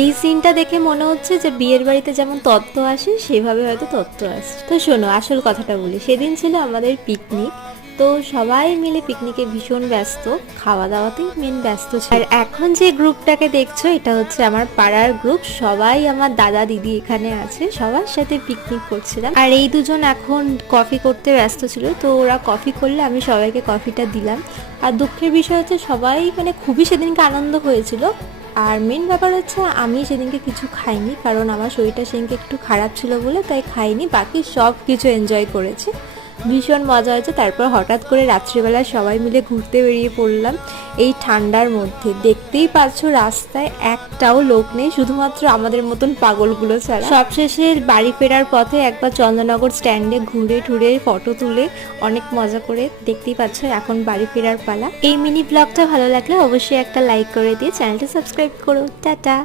এই সিনটা দেখে মনে হচ্ছে যে বিয়ের বাড়িতে যেমন তত্ত্ব আসে সেভাবে হয়তো তত্ত্ব আসে। তো শোনো, আসল কথাটা বলি। সেদিন ছিল আমাদের পিকনিক, তো সবাই মিলে পিকনিকে ভীষণ ব্যস্ত, খাওয়া দাওয়াতেই মেন ব্যস্ত ছিল। আর এখন যে গ্রুপটাকে দেখছো এটা হচ্ছে আমার পাড়ার গ্রুপ, সবাই আমার দাদা দিদি এখানে আছে, সবার সাথে পিকনিক করছিলাম। আর এই দুজন এখন কফি করতে ব্যস্ত ছিল, তো ওরা কফি করলে আমি সবাইকে কফিটা দিলাম। আর দুঃখের বিষয় হচ্ছে সবাই মানে খুবই সেদিনকে আনন্দ হয়েছিল। আর মেন ব্যাপার হচ্ছে আমি সেদিনকে কিছু খাইনি, কারণ আমার শরীরটা সেদিনকে একটু খারাপ ছিল বলে তাই খাইনি, বাকি সব কিছু এনজয় করেছি, ভীষণ মজা হয়েছে। তারপর হঠাৎ করে রাত্রিবেলা সবাই মিলে ঘুরতে বেরিয়ে পড়লাম এই ঠান্ডার মধ্যে। দেখতেই পাচ্ছ রাস্তায় একটাও লোক নেই, শুধুমাত্র আমাদের মতন পাগলগুলো ছাড়া। সবশেষে বাড়ি ফেরার পথে একবার চন্দননগর স্ট্যান্ডে ঘুরে টুরে ফটো তুলে অনেক মজা করে, দেখতেই পাচ্ছ এখন বাড়ি ফেরার পালা। এই মিনি ব্লগটা ভালো লাগলে অবশ্যই একটা লাইক করে দিয়ে চ্যানেলটা সাবস্ক্রাইব করো। টাটা।